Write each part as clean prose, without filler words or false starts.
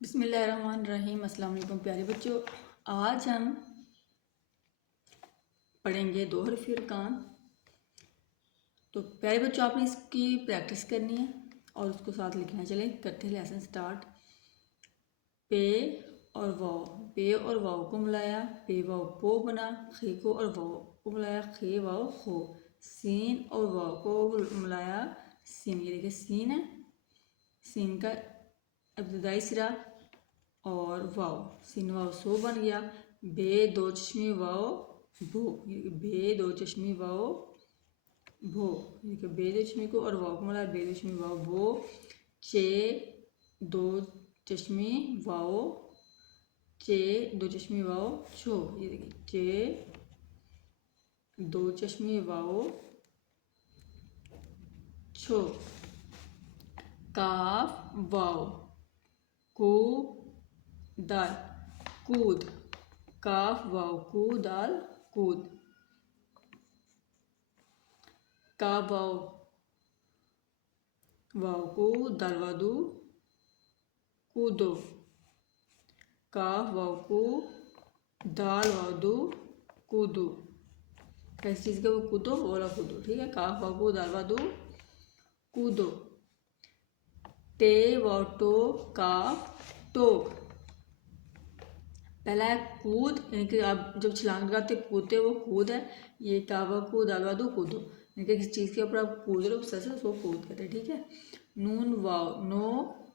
बिस्मिल्लाहिर्रहमानिर्रहीम। अस्सलाम वालेकुम प्यारे बच्चों, आज हम पढ़ेंगे दो हरफ़ी अरकान। तो प्यारे बच्चों, आपने इसकी प्रैक्टिस करनी है और उसको साथ लिखना। चले करते हैं लेसन स्टार्ट। पे और वाव, पे और वाव को मिलाया, पे वाव पो बना। खे को और वाव को मिलाया, खे वाव खो। सीन और वाव को मिलाया, सीन। ये देखिए सीन है, सीन का इब्तदाई सिरा और वाव, सीन वाव सो बन गया। बे दो चश्मी वाव भो, बे दो चश्मी वाव भो। देखिए बे दो चश्मी को और वाव को मिला, बे दो चश्मी वाव भो। चे दो चश्मी वाव, चे दो चश्मी वाव छो। ये देखिए चे दो चश्मी वाव छो। काफ वाव को दाल कूद, काफ वाव कू दाल कूद। काफ वाव वाव को दाल वादू कूदो। काफ वाव को दाल वादू कूदो। कैसी चीज़ का वो कूदो, वो वाला कूदो। ठीक है, काफ वाव को दाल वादू कूदो। टे वाव टो काफ टोक। पहला है कूद, यानी कि आप जब छलांग लगाते कूदते वो कूद है। ये कावा को दालवादू कूदो, यानी कि किसी चीज़ के ऊपर आप कूद रहे हो उस तरह से उसको कूद कहते हैं। ठीक है। नून वाव नो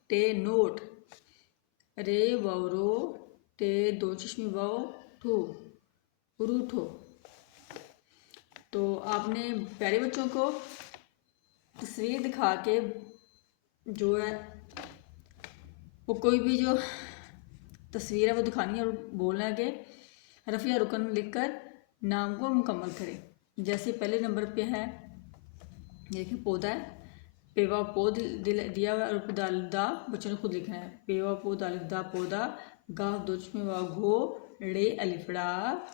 टे नोट। रे वाव रो, टे दो चश्मी वाव ठो, रूठो। तो आपने प्यारे बच्चों को तस्वीर दिखा के जो है वो कोई भी जो तस्वीर है वो दिखानी है और बोलना है कि हरफ या रुकन लिखकर नाम को मुकम्मल करें। जैसे पहले नंबर पे है, देखिए पौधा है, पेवा पौध दिया हुआ और दालिदा बच्चों ने खुद लिखना है। पेवा पौध दालिदा पौधा, गाफ दो चश्मे वा घो, ड़े अलिफड़ा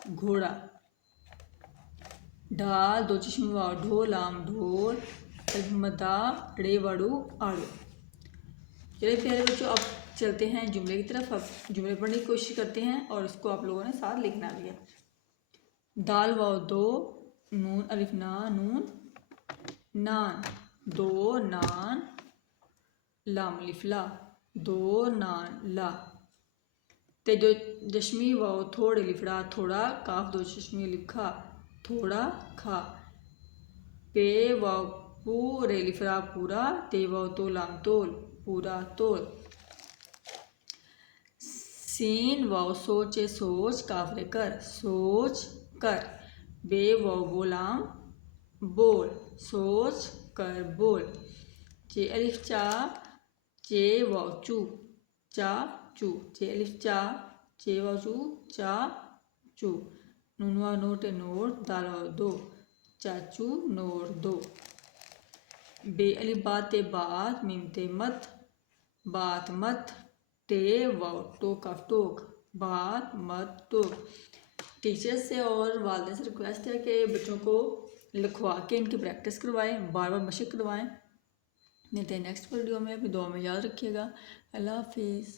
घोड़ा। ढाल दो चश्मे वा ढो लाम ढोल, मदा ड़े वाड़ू आड़ो। चलिए प्यारे बच्चों, अब चलते हैं जुमले की तरफ। अब जुमले पढ़ने की कोशिश करते हैं और इसको आप लोगों ने साथ लिखना भी है। दाल वाव दो, नून अलिफ ना नून नान, दो नान। लाम अलिफ ला, दो नान ला। ते दो चश्मी वाव थोड़े लिफड़ा थोड़ा, काफ दो चश्मी लिखा थोड़ा खा। पे वाव पूरे लिफड़ा पूरा, ते वाव तो लाम तोल पूरा तोल। सीन वाव सोचे सोच, काफरे कर सोच कर। बे वाव बोलाम बोल, सोच कर बोल। चे अलिफ चा, चे वाव चू चा चू। चे अलिफ चा, चे वाव चू चा चू। नून वाव नोट नोट, दाल वाव दो चाचू नोर दो। बे अलिफ बात बात, मीम ते मत बात मत। टे वाव टोक ऑफ टोक, बात मत टोक। टीचर्स से और वालिदैन से रिक्वेस्ट है कि बच्चों को लिखवा के इनकी प्रैक्टिस करवाएं, बार बार मशक करवाएं। मिलते हैं नेक्स्ट वीडियो में। अपनी दुआ में याद रखिएगा। अल्लाह हाफिज़।